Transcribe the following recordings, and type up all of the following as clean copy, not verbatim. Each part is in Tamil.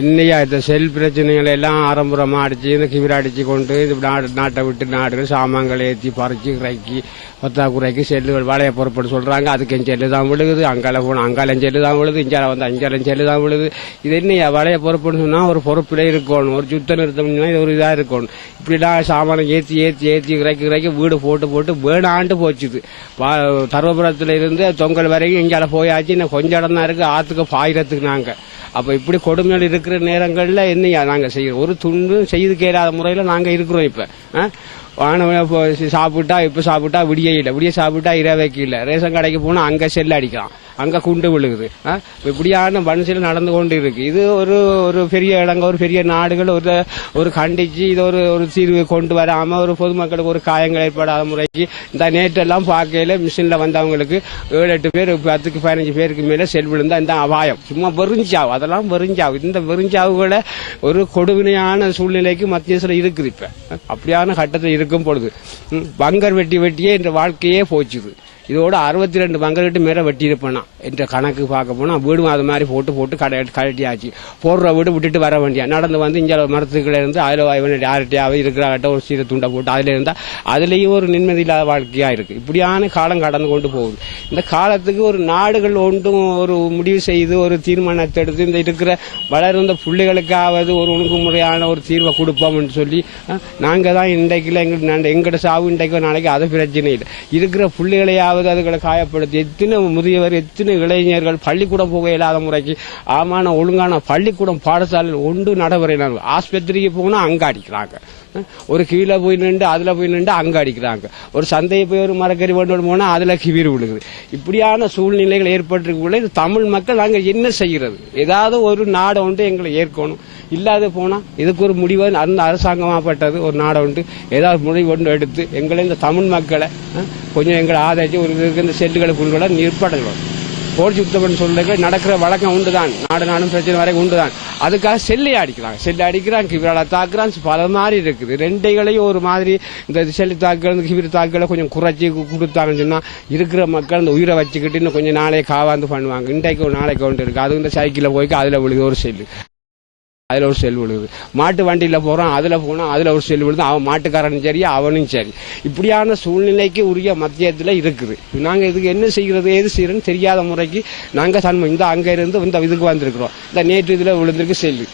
இன்னையா இந்த செல் பிரச்சனைகளை எல்லாம் ஆரம்பரமா அடிச்சு இந்த கிவிர அடிச்சு கொண்டு நாட்டை விட்டு நாடுகள் சாமான்களை ஏற்றி பறிச்சு இறக்கி பத்தாக்குறைக்கு செல்லுகள் வாழைய பொறுப்பட்டு சொல்றாங்க. அதுக்கு என் செல்லு தான் விழுகுது, அங்கால போன அங்காலம் செல்லு தான் விழுது, இஞ்சால வந்து அஞ்சாலம் செல்லு தான் விழுது. இது என்னையா வாழைய பொறுப்புன்னு சொன்னா ஒரு பொறுப்பிலே இருக்கணும், ஒரு சுத்த நிறுத்தம்னா இது ஒரு இதா இருக்கணும். இப்படிலாம் சாமான ஏற்றி ஏற்றி ஏற்றி இறக்கி வீடு போட்டு வேணாண்டு போச்சுது. தர்மபுரத்துல இருந்து தொங்கல் வரைக்கும் இஞ்சால போயாச்சு. இன்னும் கொஞ்சம் இடம் தான் இருக்கு ஆத்துக்கு பாயிரத்துக்கு. நாங்க அப்ப இப்படி கொடுமைகள் இருக்கிற நேரங்கள்ல என்னையா நாங்க செய்யறோம்? ஒரு துண்டு செய்து கேளாத முறையில நாங்க இருக்கிறோம். இப்ப சாப்பிட்டா இப்ப சாப்பிட்டா விடிய சாப்பிட்டா இரவைக்கு இல்ல. ரேஷன் கடைக்கு போனா அங்க செல் அடிக்கலாம், அங்க குண்டு விழுகுது. இப்படியான மனுஷன் நடந்து கொண்டு இருக்கு. இது ஒரு பெரிய இடங்க, ஒரு பெரிய நாடுகள் ஒரு கண்டிச்சு இது ஒரு தீர்வு கொண்டு வராம ஒரு பொதுமக்களுக்கு ஒரு காயங்கள் ஏற்படாத முறைக்கு இந்த நேற்றெல்லாம் பார்க்கையில மிஷின்ல வந்தவங்களுக்கு 7-8 பேர் 10-15 பேருக்கு மேல செல் விழுந்தா இந்த அபாயம் சும்மா வெறிஞ்சாவு. அதெல்லாம் வெறிஞ்சாவு. இந்த வெறிஞ்சாவுகளை ஒரு கொடுமையான சூழ்நிலைக்கு மத்திய அரசு இருக்குது. இப்ப அப்படியான கட்டத்தில் இருக்கும் பொழுது பங்கர் வெட்டியே என்ற வாழ்க்கையே போச்சுது. இதோட 62 பங்கர் வெட்டி மேல வெட்டி இருப்பேனா என்ற கணக்கு பார்க்க போனா வீடும் அது மாதிரி போட்டு கழட்டியாச்சு. போடுற வீடு விட்டுட்டு வர வேண்டிய நடந்து வந்து இங்க மரத்துக்களை இருந்து அதுல யார்கிட்டயாவது இருக்கிறாட்ட ஒரு சீர துண்டை போட்டு அதுல இருந்தா அதுலயும் ஒரு நிம்மதி இல்லாத வாழ்க்கையா இருக்கு. இப்படியான காலம் கடந்து கொண்டு போகுது. இந்த காலத்துக்கு ஒரு நாடுகள் ஒன்றும் ஒரு முடிவு செய்து ஒரு தீர்மானத்தை எடுத்து இந்த இருக்கிற வளர்ந்த பிள்ளைகளுக்காவது ஒரு ஒழுங்குமுறையான ஒரு தீர்வை கொடுப்போம் என்று சொல்லி நாங்க தான் இன்றைக்குல எங்கட சாவு இன்றைக்கு நாளைக்கு அது பிரச்சனை இல்லை. இருக்கிற பிள்ளைகளையாவது அதுகளை காயப்படுத்தி எத்தனை முதியவர் எத்தனை இளைஞர்கள் பள்ளிக்கூடம் போக இயலாத முறைக்கு ஆமான ஒழுங்கான பள்ளிக்கூடம் பாடசாலையில் ஒன்று நடைமுறையினாங்க. ஆஸ்பத்திரிக்கு போனா அங்க அடிக்கிறாங்க, ஒரு கீழே போய் நின்று அதுல போய் நின்று அங்க அடிக்கிறாங்க, ஒரு சந்தையை போய் ஒரு மரக்கறி கொண்டு போனா அதுல கிவிர் விழுகுது. இப்படியான சூழ்நிலைகள் ஏற்பட்டிருக்குள்ள இது தமிழ் மக்கள் நாங்க என்ன செய்யறது? ஏதாவது ஒரு நாடு ஒன்று எங்களை ஏற்கணும். இல்லாத போனா இதுக்கு ஒரு முடிவு அந்த அரசாங்கமாப்பட்டது ஒரு நாடை உண்டு ஏதாவது முடிவு ஒன்று எடுத்து எங்களை இந்த தமிழ் மக்களை கொஞ்சம் எங்களை ஆதரிச்சு ஒரு இந்த செல்லுகளை குழுக்களை நிற்படணும். போர் சுத்தம் சொல்லுங்க நடக்கிற வழக்கம் உண்டுதான், நாடும் பிரச்சனை வரைக்கும் உண்டுதான். அதுக்காக செல்லை அடிக்கிறான் கிவிரால தாக்குறான், பல மாதிரி இருக்குது. ரெண்டைகளையும் ஒரு மாதிரி இந்த செல்லு தாக்குகள் கிவிர தாக்குகளை கொஞ்சம் குறைச்சி கொடுத்தாங்கன்னு சொன்னா இருக்கிற மக்கள் இந்த உயிரை வச்சுக்கிட்டு இன்னும் கொஞ்சம் நாளே காவாந்து பண்ணுவாங்க. இன்றைக்கு ஒரு நாளைக்கு ஒன்று இருக்கு, அது இந்த சைக்கிளில் போய்க்கு அதுல விழுது ஒரு செல்லு, அதுல ஒரு செல் விழுது. மாட்டு வண்டியில போறான், அதுல போனா அதுல ஒரு செல் விழுது. அவன் மாட்டுக்காரனும் சரி அவனும் சரி. இப்படியான சூழ்நிலைக்கு உரிய மத்தியத்துல இருக்குது. நாங்க இதுக்கு என்ன செய்யறது ஏது செய்யறதுன்னு தெரியாத முறைக்கு நாங்க இந்த அங்க இருந்து இந்த இதுக்கு வந்திருக்கிறோம். இந்த நேற்று இதுல விழுந்திருக்கு செல்லு.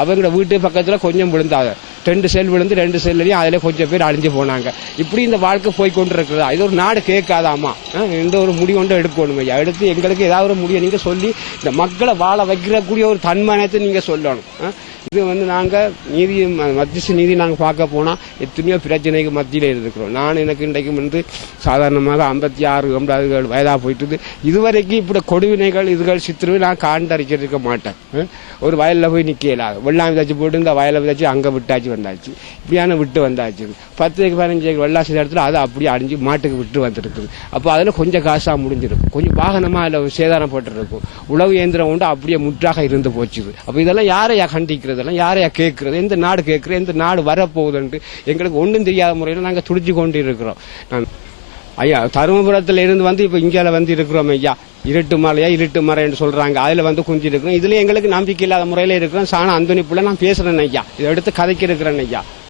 அவங்க வீட்டு பக்கத்துல கொஞ்சம் விழுந்தாங்க, 2 செல் விழுந்து 2 செல்லையும் அதுல கொஞ்சம் பேர் அழிஞ்சு போனாங்க. இப்படி இந்த வாழ்க்கை போய் கொண்டு இருக்கிறதா? இது ஒரு நாடு கேட்காதாமா? இந்த ஒரு முடிவு ஒன்று எடுக்கணும் ஐயா. எடுத்து எங்களுக்கு ஏதாவது ஒரு முடிவை நீங்க சொல்லி இந்த மக்களை வாழ வைக்கக்கூடிய ஒரு தன்மானத்தை நீங்க சொல்லணும். இது நாங்க நீதி மத்திய நீதி நாங்க பார்க்க போனா எத்தனையோ பிரச்சனைக்கு மத்தியில இருக்கிறோம். நான் எனக்கு இன்றைக்கு சாதாரணமாக 56-57 வயதா போயிட்டு இதுவரைக்கும் இப்படி கொடுவினைகள் இதுகள் சித்திரவு நான் காண்டறிக்க மாட்டேன். ஒரு வயல்ல போய் நிக்கல, வெள்ளாமை தச்சு போட்டு இந்த வயலை தச்சு அங்க விட்டாச்சு வந்தாச்சு. இப்படியான விட்டு வந்தாச்சு. 10-15 வெள்ளாசி இடத்துல அதை அப்படியே அடிஞ்சு மாட்டுக்கு விட்டு வந்துருக்குது. அப்ப அதுல கொஞ்சம் காசா முடிஞ்சிருக்கும், கொஞ்சம் வாகனமா அதுல சேதாரம் போட்டு இருக்கும். உழவு இயந்திரம் உண்டு அப்படியே முற்றாக இருந்து போச்சுது. அப்ப இதெல்லாம் யாரையா கண்டிக்கிறது? யாரையா கேட்கறது? எந்த நாடு கேட்கறது? எந்த நாடு வரப்போகுதுன்ட்டு எங்களுக்கு ஒன்றும் தெரியாத முறையில் நாங்க துடிச்சு கொண்டு இருக்கிறோம். ஐயா தருமபுரத்துல இருந்து இப்ப இங்கால இருக்கிறோம் ஐயா. இருட்டு மலை என்று சொல்றாங்க, அதுல குஞ்சு இருக்கிறோம். இதுல எங்களுக்கு நம்பிக்கை இல்லாத முறையில இருக்கிறோம். சாண அந்தோனி புள்ள நான் பேசுறேன் ஐயா, இதை எடுத்து கதைக்கு இருக்கிறேன் ஐயா.